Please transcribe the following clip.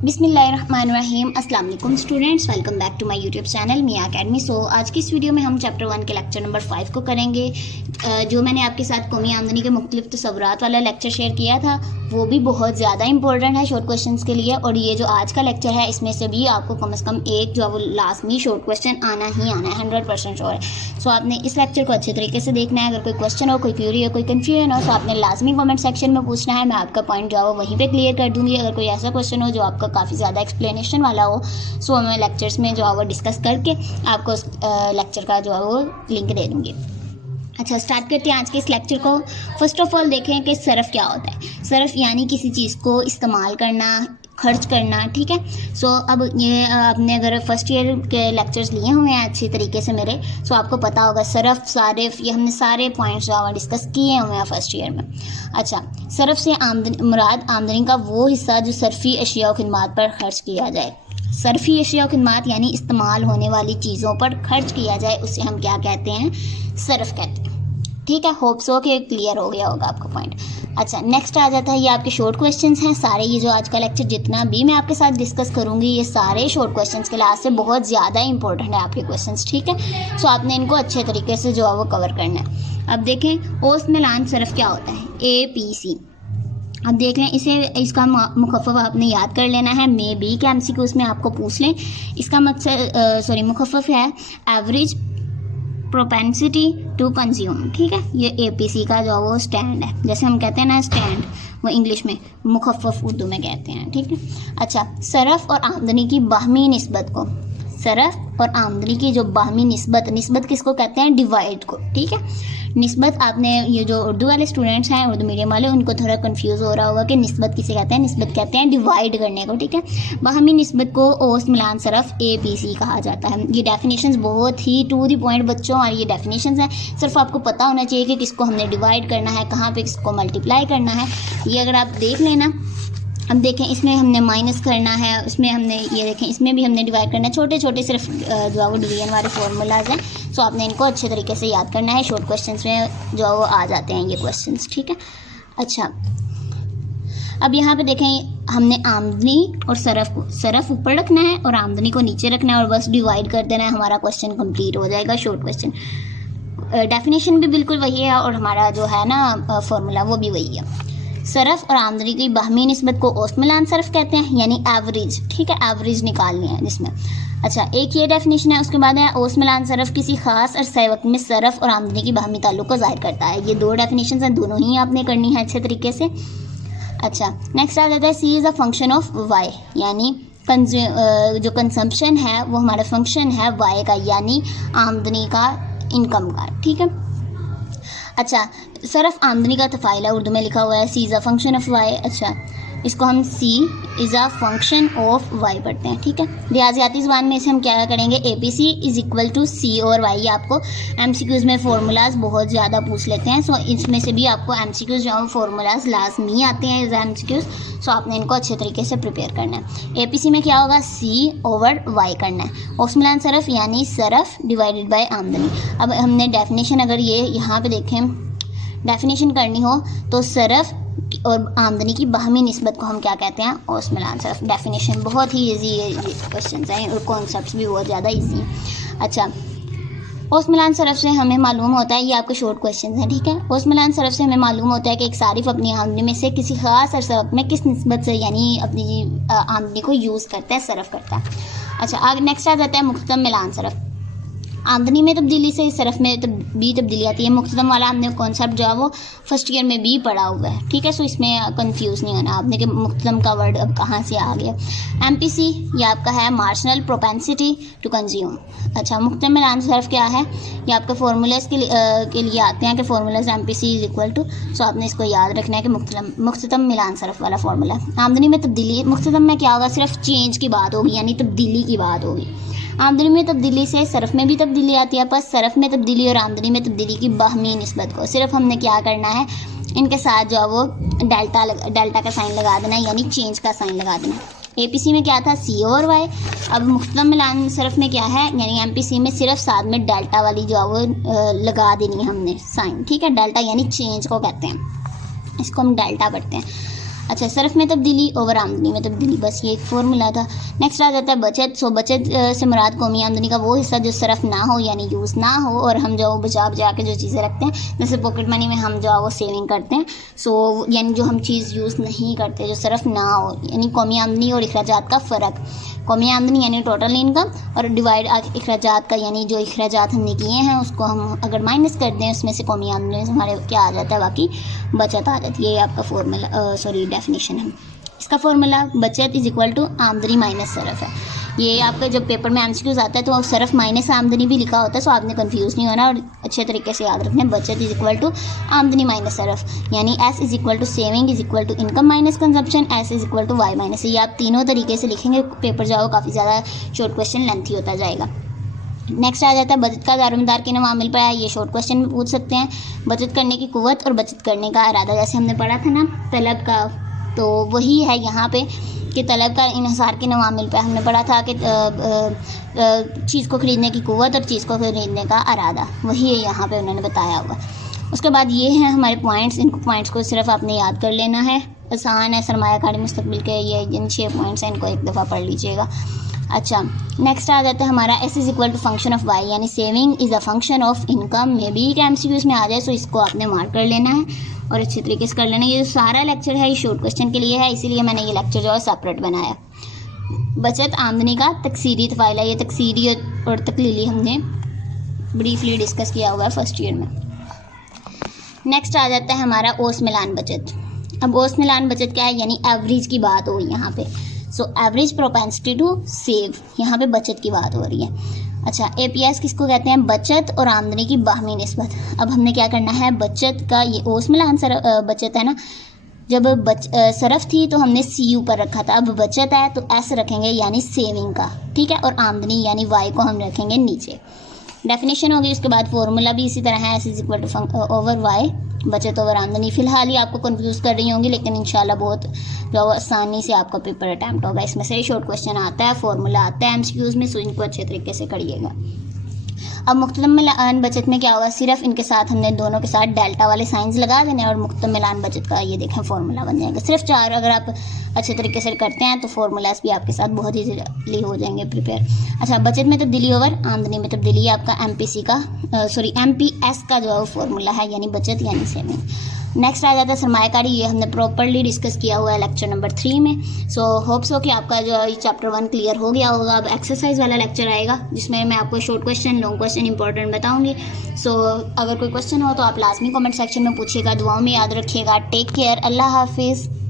बिस्मिल्लाहिर्रहमानिर्रहीम। अस्सलाम वालेकुम students, welcome back to my YouTube channel Miyan academy. So आज की इस वीडियो में हम चैप्टर 1 के लेक्चर नंबर 5 को करेंगे। जो मैंने आपके साथ कौमी आमदनी के मुख्तलिफ तसव्वुरात वाला लेक्चर शेयर किया था वो भी बहुत ज़्यादा इंपॉर्टेंट है शॉर्ट क्वेश्चंस के लिए, और ये जो आज का लेक्चर है इसमें से भी आपको कम से कम एक जो है वो लाजमी शॉर्ट क्वेश्चन आना ही आना है, 100% श्योर है। सो आपने इस लेक्चर को अच्छे तरीके से देखना है। अगर कोई क्वेश्चन हो, कोई क्यूरी हो, कोई कन्फ्यूजन हो तो आपने लाजमी कमेंट सेक्शन में पूछना है। मैं आपका पॉइंट जो है वो वहीं पर क्लियर कर दूँगी। अगर कोई ऐसा क्वेश्चन हो जो आपका काफ़ी ज़्यादा एक्सप्लेनेशन वाला हो, सो मैं लेक्चर्स में जो है वो डिस्कस करके आपको उस लेक्चर का जो है वो लिंक दे दूँगी। अच्छा, स्टार्ट करते हैं आज के इस लेक्चर को। फर्स्ट ऑफ ऑल देखें कि सरफ़ क्या होता है। सरफ़ यानी किसी चीज़ को इस्तेमाल करना, खर्च करना, ठीक है। सो अब ये आपने अगर फर्स्ट ईयर के लेक्चर्स लिए हुए हैं अच्छी तरीके से मेरे, सो आपको पता होगा सरफ़, सारिफ, ये हमने सारे पॉइंट्स जो है डिस्कस किए हुए हैं फर्स्ट ईयर में। अच्छा, सरफ़ से आमदनी मुराद आमदनी का वो हिस्सा जो सरफ़ी अशिया और खिदमात पर खर्च किया जाए। सरफ़ी अशिया और खिदमात यानी इस्तेमाल होने वाली चीज़ों पर खर्च किया जाए, उसे हम क्या कहते हैं? सरफ़ कहते हैं। ठीक है, होप सो कि क्लियर हो गया होगा आपका पॉइंट। अच्छा, नेक्स्ट आ जाता है ये आपके शॉर्ट क्वेश्चंस हैं सारे। ये जो आज का लेक्चर जितना भी मैं आपके साथ डिस्कस करूँगी ये सारे शॉर्ट क्वेश्चंस के लिहाज से बहुत ज़्यादा इंपॉर्टेंट है आपके क्वेश्चंस, ठीक है। सो आपने इनको अच्छे तरीके से जो है वो कवर करना है। अब देखें औसत मिलान सरफ़ क्या होता है, APC। अब देख लें इसे, इसका मुखफ़्फ़फ़ आपने याद कर लेना है। मे बी के MCQ में आपको पूछ लें। इसका मकसद मुखफ़्फ़फ़ है एवरेज प्रोपेंसिटी टू कंज्यूम, ठीक है। ये APC का जो वो स्टैंड है, जैसे हम कहते हैं ना स्टैंड, वो इंग्लिश में, मुखफ़्फ़फ़ उर्दू में कहते हैं, ठीक है। अच्छा, सरफ़ और आमदनी की बाहमी निस्बत को, सरफ़ और आमदनी की जो बाहमी निस्बत किसको कहते हैं? डिवाइड को, ठीक है। निस्बत, आपने ये जो उर्दू वाले स्टूडेंट्स हैं, उर्दू मीडियम वाले, उनको थोड़ा कंफ्यूज हो रहा होगा कि निस्बत किसे कहते हैं। निस्बत कहते हैं डिवाइड करने को, ठीक है। बाहमी निस्बत को औसत मिलान सरफ़ APC कहा जाता है। ये डेफिनेशंस बहुत ही टू द पॉइंट बच्चों, और ये डेफिनेशंस हैं, सिर्फ आपको पता होना चाहिए कि किसको हमने डिवाइड करना है, कहाँ पे किसको मल्टीप्लाई करना है। ये अगर आप देख लेना। अब देखें इसमें हमने माइनस करना है, इसमें हमने ये देखें इसमें भी हमने डिवाइड करना है। छोटे छोटे सिर्फ जो है वो डिवीजन वाले फार्मूलाज हैं, सो आपने इनको अच्छे तरीके से याद करना है। शॉर्ट क्वेश्चंस में जो है वो आ जाते हैं ये क्वेश्चंस, ठीक है। अच्छा, अब यहाँ पे देखें हमने आमदनी और सरफ़ ऊपर रखना है और आमदनी को नीचे रखना है और बस डिवाइड कर देना है, हमारा क्वेश्चन कंप्लीट हो जाएगा। शॉर्ट क्वेश्चन डेफिनेशन भी बिल्कुल वही है और हमारा जो है ना फार्मूला वो भी वही है। सरफ़ और आमदनी की बाहमी निस्बत को औसत मिलान सरफ़ कहते हैं, यानी एवरेज, ठीक है। एवरेज निकालनी है जिसमें। अच्छा, एक ये डेफिनेशन है। उसके बाद है औसत मिलान सरफ़ किसी खास अरसे वक्त में सरफ़ और आमदनी की बाहमी ताल्लुक़ को ज़ाहिर करता है। ये दो डेफिनेशन हैं, दोनों ही आपने करनी है अच्छे तरीके से। अच्छा, नेक्स्ट आ जाता है C is a function of Y, यानी जो कंजम्पशन है वो हमारा फंक्शन है Y का, यानी आमदनी का, इनकम का, ठीक है। अच्छा, सरफ़ आमदनी का तफ़ाइल है, उर्दू में लिखा हुआ है C is a function of Y। अच्छा, इसको हम C is a function of Y पढ़ते हैं, ठीक है। रियाज़ियाती ज़बान में इसे हम क्या करेंगे? APC is equal to C और Y। आपको MCQs में फार्मूलाज बहुत ज़्यादा पूछ लेते हैं, सो इसमें से भी आपको MCQs जो फार्मूलाज लाजमी आते हैं इस MCQs, सो आपने इनको अच्छे तरीके से प्रिपेयर करना है। APC में क्या होगा? C ओवर Y करना है। औसत मिलान सरफ़ यानी सरफ़ डिवाइडेड बाय आमदनी। अब हमने डेफिनेशन अगर ये यहाँ पे देखें, डेफिनेशन करनी हो तो सरफ़ और आमदनी की बाहमी निस्बत को हम क्या कहते हैं? औसत मिलान सरफ़। डेफिनेशन बहुत ही ईजी क्वेश्चन हैं और कॉन्सेप्ट्स भी बहुत ज़्यादा ईजी हैं। अच्छा, औसत मिलान सरफ़ से हमें मालूम होता है, ये आपके शॉर्ट क्वेश्चन हैं, ठीक है। औसत मिलान सरफ़ से हमें मालूम होता है कि एक सारिफ अपनी आमदनी में से किसी ख़ास अरसे वक्त में किस निस्बत से यानी अपनी आमदनी को यूज़ करता है, सरफ़ करता है। अच्छा, आगे नेक्स्ट आ जाता है मुख्तम मिलान सरफ़। आमदनी में तब्दीली से सरफ़ में भी तब्दीली आती है। मुख्तम वाला हमने कॉन्सेप्ट जो है वो फर्स्ट ईयर में भी पढ़ा हुआ है, ठीक है। सो इसमें कंफ्यूज नहीं होना आपने कि मुख्तम का वर्ड अब कहाँ से आ गया। MPC ये आपका है मार्जिनल प्रोपेंसिटी टू कंज्यूम। अच्छा, मुख्तम मिलान सरफ़ क्या है? ये आपके फार्मूलाज के लिए आते हैं कि formulas MPC is equal to, so आपने इसको याद रखना है कि मुख्तम मिलान सरफ़ वाला फार्मूला। आमदनी में तब्दीली, मुख्तम में क्या होगा? सिर्फ चेंज की बात होगी, यानी तब्दीली की बात होगी। आमदनी में तब्दीली से सरफ़ में भी तब्दीली आती है, बस सरफ़ में तब्दीली और आमदनी में तब्दीली की बाहमी निस्बत को सिर्फ हमने क्या करना है, इनके साथ जो है वो डेल्टा का साइन लगा देना है, यानी चेंज का साइन लगा देना है। APC में क्या था? C और Y। अब मुख्तम मिलान सरफ़ में क्या है, यानी MPC में सिर्फ साथ में डेल्टा वाली जो है वो लगा देनी है हमने साइन, ठीक है। डेल्टा यानी चेंज को कहते हैं, इसको हम डेल्टा पढ़ते हैं। अच्छा, सरफ में तब्दीली ओवर आमदनी में तब्दीली, बस ये एक फॉर्मूला था। नेक्स्ट आ जाता है बचत। सो बचत से मुराद कौमी आमदनी का वो हिस्सा जो सरफ ना हो यानी यूज़ ना हो, और हम जो बचा बचा के जो चीज़ें रखते हैं, जैसे पॉकेट मनी में हम जो है वो सेविंग करते हैं। सो यानी जो हम चीज़ यूज़ नहीं करते, जो सरफ ना हो, यानी कौमी आमदनी और अखराजात का फ़र्क। कौमी आमदनी यानी टोटल इनकम, और डिवाइड अखराजात का यानी जो अखराजात हमने किए हैं उसको हम अगर माइनस कर दें उसमें से कौमी आमदनी से हमारे क्या आ जाता है, बाकी बचत आ जाती है। ये आपका फॉर्मूला डेफिनेशन है। इसका फॉर्मूला बचत इज़ इक्वल टू आमदनी माइनस सरफ है। ये आपका जब पेपर में एमसीक्यूज आता है तो सरफ माइनस आमदनी भी लिखा होता है, सो आपने कंफ्यूज नहीं होना और अच्छे तरीके से याद रखना है। बचत इज़ इक्वल टू आमदनी माइनस सरफ, यानी S is equal to saving is equal to income minus consumption, S is equal to Y minus. ये आप तीनों तरीके से लिखेंगे, पेपर जो है वो काफ़ी ज़्यादा शॉर्ट क्वेश्चन लेंथी होता जाएगा। नेक्स्ट आ जाता है बचत का दारोमदार किन अवामिल पर है। ये शॉर्ट क्वेश्चन में पूछ सकते हैं। बचत करने की कुव्वत और बचत करने का इरादा, जैसे हमने पढ़ा था ना तलब का, तो वही है यहाँ पे कि तलब का इन्हिसार किन अवामिल पर। हमने पढ़ा था कि चीज़ को ख़रीदने की कुव्वत और चीज़ को ख़रीदने का इरादा, वही है यहाँ पे उन्होंने बताया हुआ। उसके बाद ये हैं हमारे पॉइंट्स। इन पॉइंट्स को सिर्फ आपने याद कर लेना है, आसान है। सरमायाकारी मुस्तकबिल के ये जिन 6 पॉइंट्स हैं इनको एक दफ़ा पढ़ लीजिएगा। अच्छा, नेक्स्ट आ जाता है हमारा S is equal to function of y, यानी saving is a function of income. में भी एमसीक्यूज़ में आ जाए, सो इसको आपने मार्क कर लेना है और अच्छे तरीके से कर लेना है। ये जो सारा लेक्चर है ये शॉर्ट क्वेश्चन के लिए है, इसीलिए मैंने ये लेक्चर जो है सेपरेट बनाया। बचत आमदनी का तकसीरी तफ़ाइल है। ये तकसीरी और तकलीली हमने ब्रीफली डिस्कस किया हुआ है फर्स्ट ईयर में। नेक्स्ट आ जाता है हमारा ओस मिलान बचत। अब ओस मिलान बचत क्या है, यानी एवरेज की बात हो रही है यहाँ पे। So average propensity to save, यहाँ पे बचत की बात हो रही है। अच्छा, APS किसको कहते हैं, बचत और आमदनी की बाहमी निस्बत। अब हमने क्या करना है, बचत का ये ओस मिलान बचत है ना, जब सरफ थी तो हमने CU पर रखा था, अब बचत है तो S रखेंगे यानी सेविंग का, ठीक है, और आमदनी यानी Y को हम रखेंगे नीचे। डेफिनेशन होगी, उसके बाद फॉर्मूला भी इसी तरह है, S is equal to over Y, बचत ओवर आमदनी। फ़िलहाल ही आपको कंफ्यूज कर रही होंगी, लेकिन इंशाल्लाह बहुत जो आसानी से आपका पेपर अटैम्प्ट होगा। इसमें से शॉर्ट क्वेश्चन आता है, फॉर्मूला आता है MCQs में, सो इनको अच्छे तरीके से करिएगा। अब मुख्तम मिलान बचत में क्या होगा, सिर्फ इनके साथ हमने दोनों के साथ डेल्टा वाले साइंस लगा देने और मुख्तम मिलान बचत का ये देखें फॉर्मूला बन जाएगा। सिर्फ 4 अगर आप अच्छे तरीके से करते हैं तो फॉर्मूलाज भी आपके साथ बहुत ही जल्दी हो जाएंगे प्रिपेयर। अच्छा, बचत में तब्दीली ओवर आमदनी में तब्दीली, आपका MPS का जो है फॉर्मूला है, यानी बचत यानी सेविंग। नेक्स्ट आ जाता है सरमायाकारी। ये हमने प्रॉपर्ली डिस्कस किया हुआ है लेक्चर नंबर 3 में। सो होप्स हो कि आपका जो है चैप्टर 1 क्लियर हो गया होगा। अब एक्सरसाइज वाला लेक्चर आएगा जिसमें मैं आपको short question, long question important बताऊंगी। सो अगर कोई क्वेश्चन हो तो आप लाजमी कमेंट सेक्शन में पूछिएगा। दुआओं में याद रखिएगा। टेक केयर, अल्लाह हाफिज़।